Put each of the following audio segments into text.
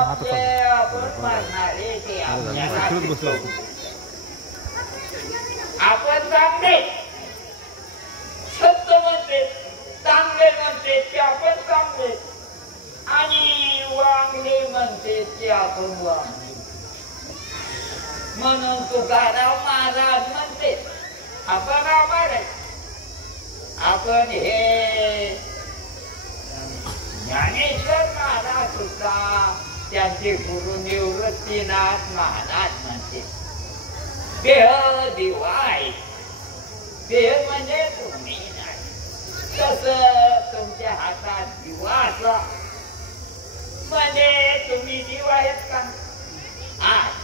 आपण मारणारे ते आपण चांगले सत्य म्हणते चांगले म्हणते ते आपण चांगले आणि वांगले म्हणते ते आपण वांगले म्हणून तुकाराम महाराज म्हणते आपण महाराज आपण हे ज्ञानेश्वर महाराज सुद्धा त्यांचे गुरु निवृत्तीनाथ महाराज म्हणते देह दिवा आहे देह म्हणजे तुम्ही नाही तस तुमच्या हातात दिवा असला म्हणजे तुम्ही दिवा आहेत का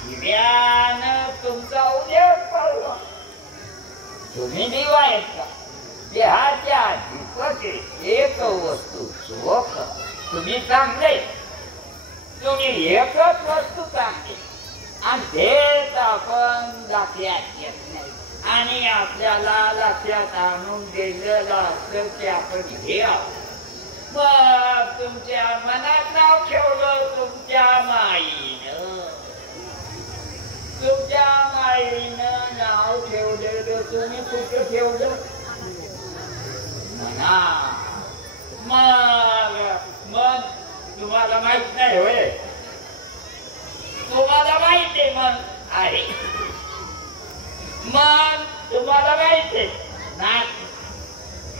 दिव्यानं तुमचा उजेड पडला तुम्ही दिवा आहेत का देहाच्या दीपके एक वस्तू सुख तुम्ही चांगले तुम्ही एकच वस्तू चांगली आणि तेच आपण लक्षात घेत नाही आणि आपल्याला लक्षात आणून दिलेलं असतं की आपण हे आहोत मग तुमच्या मनात नाव ठेवलं तुमच्या माईनं नाव ठेवलेलं तुम्ही कुठं ठेवलं म्हणा मग तुम्हाला माहित नाही होय तुम्हाला माहित आहे मन आहे मन तुम्हाला माहित आहे नाक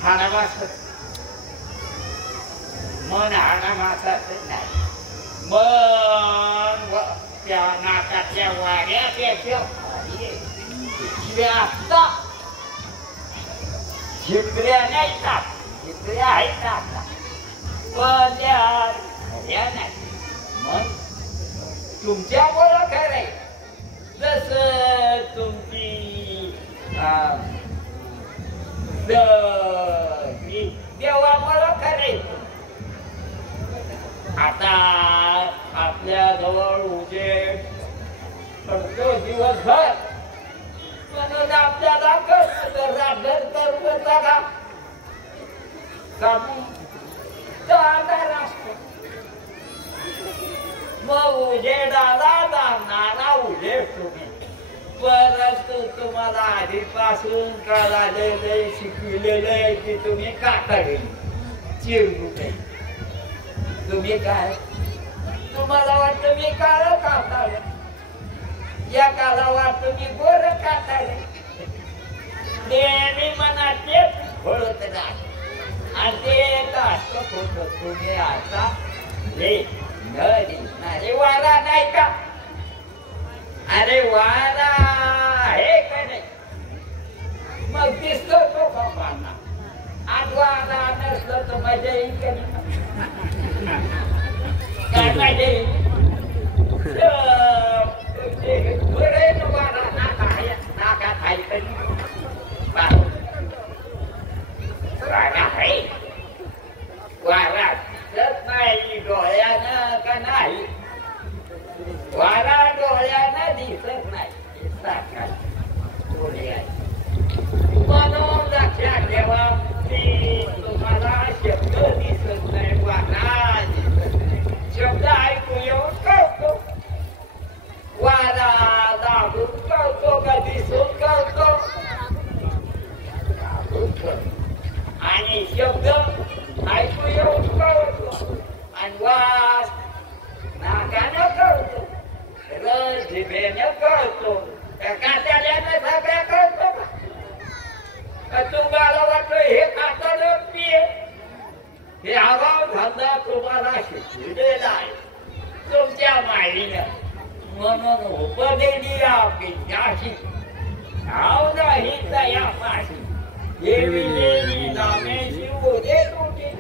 हाणामास मन हाणामासाच नाही मन त्या नाकाच्या वाऱ्यापेक्षा झिपऱ्या नाही का झिपऱ्या आहेत नाका पण त्या खऱ्या नाही मग तुमच्यामुळं खरंय जस तुमची देवामुळं खरंय आता आपल्या जवळ उजेड पडतो दिवसभर म्हणून आपल्याला रात्र करू का मग उजेडाला जाणारा उजेड तुम्ही परंतु तुम्हाला आधीपासून कळालेलं शिकविलेलं आहे की तुम्ही कातडी चिरगुटे तुम्ही काय तुम्हाला वाटतं मी काळ काताळे या काला वाटतं मी गोर काताळे नेहमी मनात ते फळत नाही आणि ते असत होत तुम्ही आता अरे वारा नाही का अरे वारा आहे का नाही मग दिसतो तो बाबांना आज वारा नसलं तर मजा येईल का काय मजा येईल वारा नाकात आहे तरी वारा आहे वारा नाही डोळ्यानं का नाही वारा डोळ्यानं दिसत नाही म्हणून लक्षात ठेवा की तुम्हाला शब्द दिसत नाही वारा दिसत नाही शब्द ऐकू येऊन कळतो वारा लागून कळतो का दिसून कळतो आणि शब्द ऐकू येऊन कळतो आणि वास नाकानं कळतो रस जिभेनं कळतो कातड्यानं सगळ्या कळतो का तुम्हाला वाटतं हे कातडं पिये हे आगाव धंदा तुम्हाला शिकविलेला आहे तुमच्या माईनं म्हणून उपदेली आपली त्याशी नाव नाही तया पाशी देवी नामेशी उदे तुझे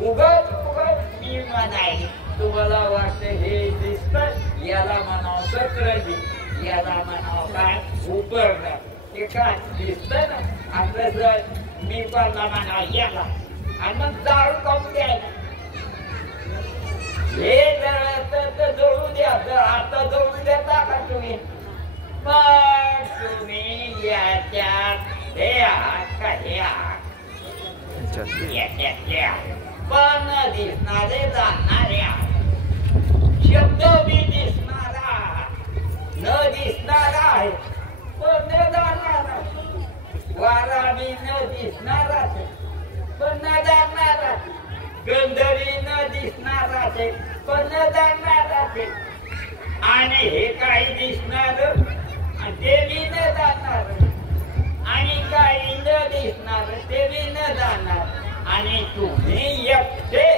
उगत उगत मी म्हणाय तुम्हाला वाटतं हे दिसत याला म्हणावं सत्रजी याला म्हणावं काय उपरणं ते काय दिसत ना आपलं जर मी पण म्हणावं याला आणि मग जाळू करून द्यायला हे जर जोडू द्या आता जोडू देता का तुम्ही मग तुम्ही याच्यात हे आहात का हे आहात याच्यात पण दिसणारे जाणणारे आहात शब्द जाते पण न जाणार जाते आणि हे काही दिसणार आणि ते बी न जाणार आणि काही न दिसणार ते बी न जाणार आणि तुम्ही एकटे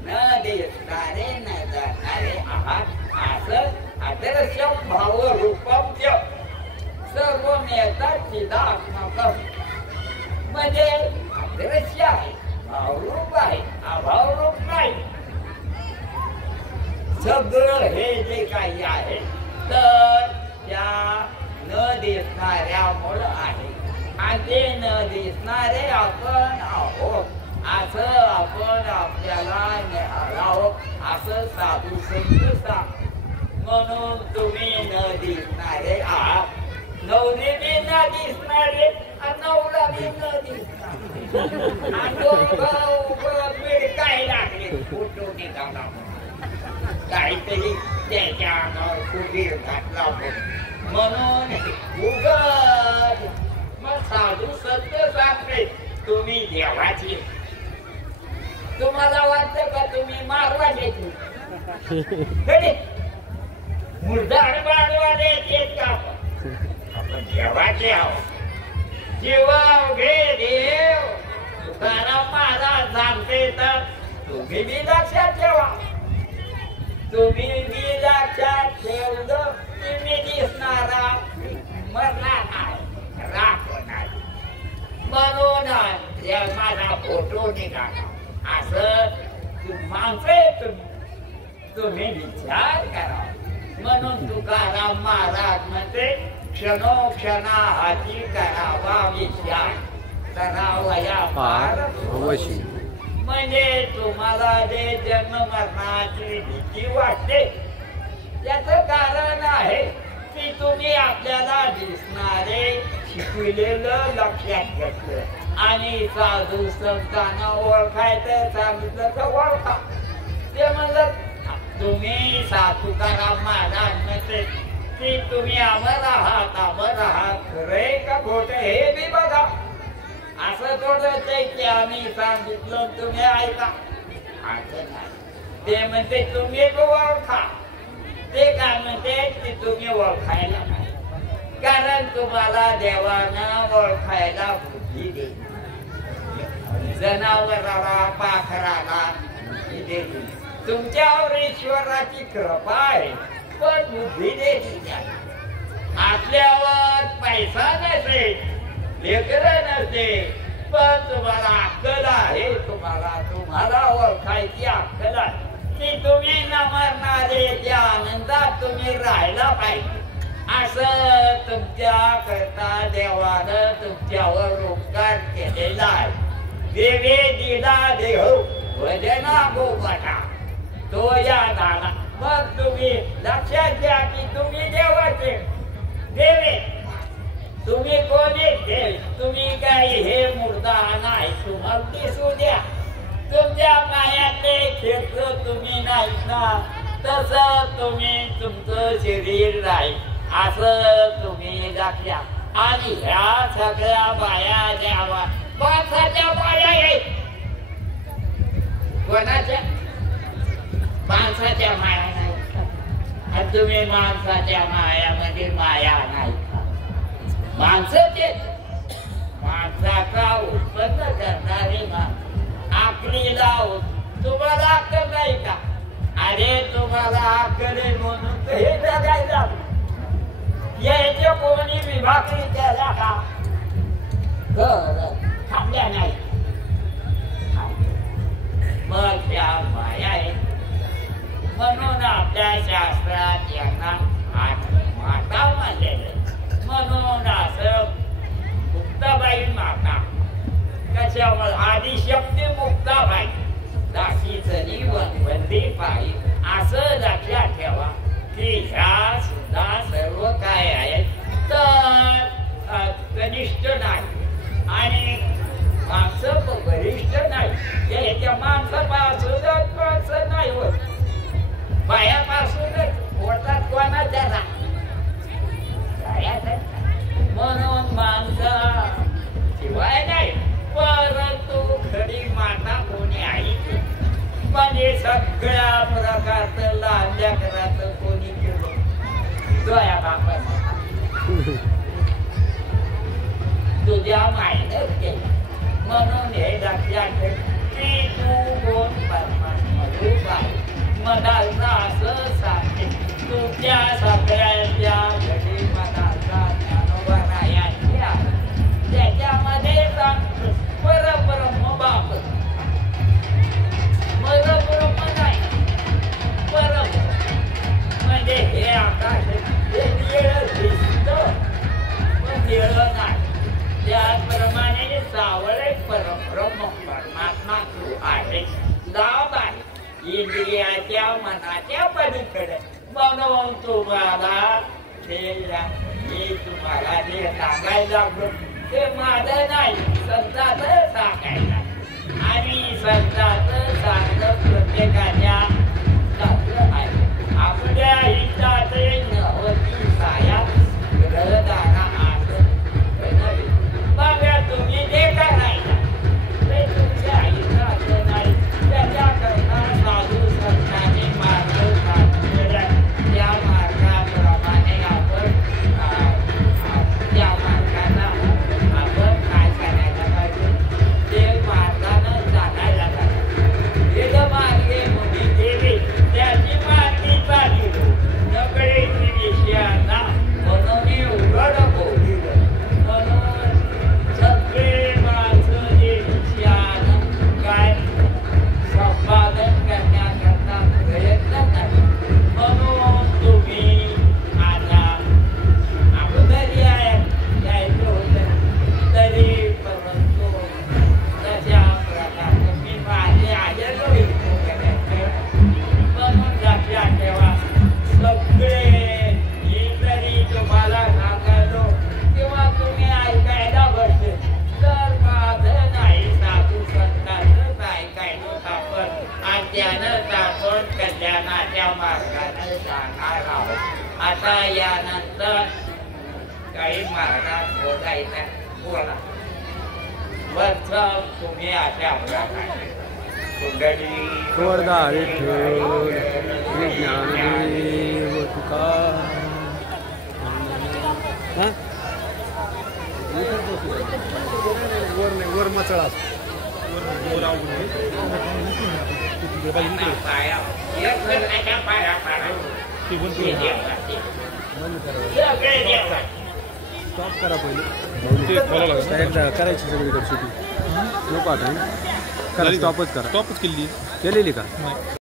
न दिसणारे न जाणारे आहात असं अदृश्य भाव रूपम सर्व मिळतात चिदात्मकम म्हणजे अदृश्य आहे भावरूप आहे अभावरूप नाही सगळं हे जे काही आहे तर त्या न दिसणाऱ्यामुळं आहे आणि ते न दिसणारे आपण आहोत असं आपण आपल्याला निहाळावं असं साधू संत सांग म्हणून तुम्ही न दिसणारे आहात नवरी बी न दिसणारे आणि नवरा बी न दिसणारे आणि दोघं मिळकाय लागले फोटो निघाला काहीतरी त्याच्या अंगावर कुबीर घातला म्हणून उगाच मग साधू संत सांगते तुम्ही देवाची तुम्हाला वाटतं का तुम्ही मारवा घेतली मुर्दार बाळवाले येत का आपण देवाचे आहोत जीवा घे देव तुकाराम महाराज सांगते तर तुम्ही बी लक्षात ठेवा तुम्ही बी लक्षात ठेवलं तुम्ही दिसणारा मरणार नाही राखणार म्हणून माझा फोटो निघाला असं माणसं तुम्ही विचार करा म्हणून तुकाराम महाराज म्हणते क्षणोक्षणा हाती करावा विचार करावया पार भवशी म्हणजे तुम्हाला जे जन्म मरणाची भीती वाटते त्याचं कारण आहे की तुम्ही आपल्याला दिसणारे शिकविलेलं लक्षात घेतलं आणि साधू संतांना ओळखायचं सांगितलं तर ओळखा ते म्हणलं तुम्ही तुकाराम महाराज म्हणते की तुम्ही अमर आहात खरंय का खोट हे बी बघा असं थोडं की आम्ही सांगितलं तुम्ही ऐका असं नाही ते म्हणते तुम्ही ओळखा ते काय म्हणते की तुम्ही ओळखायला नाही कारण तुम्हाला देवानं ओळखायला बुद्धी दे जनावराला पाखराला दिली तुमच्यावर ईश्वराची कृपा आहे पण बुद्धी देते आपल्यावर पैसा नसेल लेकरं नसते पण तुम्हाला अक्कल आहे तुम्हाला ओळखायची अक्कल आहे की तुम्ही न मरणारे त्या आनंदात तुम्ही राहायला पाहिजे असं तुमच्या करता देवानं तुमच्यावर उपकार केलेला आहे देवे दिला देह वजना गोपाठा तो याद आला मग तुम्ही लक्षात घ्या की तुम्ही देवाचे देवे तुम्ही कोणी देव तुम्ही काही हे मुर्दा नाही तुम्हाला दिसू द्या तुमच्या पायातले क्षेत्र तुम्ही नाही ना तसं तुम्ही तुमचं शरीर नाही असं तुम्ही लक्षात आणि ह्या सगळ्या बाया द्यावा माणसाच्या बाया आहेत कोणाच्या माणसाच्या माया नाही तुम्ही माणसाच्या मायामध्ये माया नाही माणसं ते माणसाचा उत्पन्न करणारे आकली लावून तुम्हाला अक्कल नाही का अरे तुम्हाला अक्कल म्हणून तर हे जगायला याच्या कोणी विभागणी केला का थांबल्या नाही मग त्या माया आहेत म्हणून आपल्या शास्त्रात यांना माता मानलेले म्हणून असं मुक्ताबाई माता कशावर आदिशक्ती मुक्ताबाई दासीचनी वंदे पायी असं लक्षात ठेवा की ह्या सुद्धा सर्व काय आहेत तर कनिष्ठ नाही आणि माणसं वरिष्ठ नाही याच्या माणसापासूनच माणसं नाही होत बायापासूनच होतात कोणाच्या ना म्हणून माणसा शिवाय नाही परंतु खरी माता कोणी आहे म्हणजे सगळ्या मनाचा असं सांगते तुमच्या सगळ्यांच्या घडी मनाचा ज्ञानोबरायांच्या त्याच्यामध्ये सांगतो परब्रह्म बाप परब्रह्म नाही परब्रह्म म्हणजे हे आकाश हे निळं दिसतं पण निळं नाही त्याप्रमाणे सावळे परब्रह्म परमात्मा तू आहे लाभ आहे इंद्रियाच्या मनाच्या पलीकडे म्हणून तुम्हाला मी तुम्हाला जे सांगायला लागलो ते माझं नाही संताचं सांगायला आणि संताचं सांगत प्रत्येकाच्या शास्त्र आहे आपल्या हिताचे नवती साया ग्रहदाना आसन बघा तुम्ही जे करायला ते तुमच्या हिताचं नाही त्याच्याकरता साधू संतांनी मार्ग सांगितलेला त्या मार्गाप्रमाणे आपण त्या मार्गाला आपण काय करायला पाहिजे ते मार्गानं चालायला पाहिजे वेद मार्गे मुनी गेले त्याची मार्गी चालिलो नकळेची विषयांना म्हणून उघड बोलिलं म्हणून सगळे माणसं जे विषयानं काय संपादन करण्याकरता प्रयत्न करा म्हणून तुम्ही आता अगोदर यायचं होतं तरी परंतु तशा प्रकारे मी माझे आलेलो इथे करायचं म्हणून लक्षात ठेवा सगळे तरी तुम्हाला सांगायलो किंवा तुम्ही ऐकायला बसले तर माझं नाही साधू संतांच ऐकायलो आपण आणि त्यानं आपण कल्याणाच्या मार्गाने जाणार आहोत आता यानंतर काही मार्गात बोलायचं बोला वर्ष तुम्ही अशा प्रकारे कुंडली वर्धा विठ्ठल ज्ञानदेव तुकाराम वर मचळा स्टॉप करा पहिले एकदा करायची सगळीकडे शूटिंग नको आता करा स्टॉपच करा स्टॉपच केली केलेली का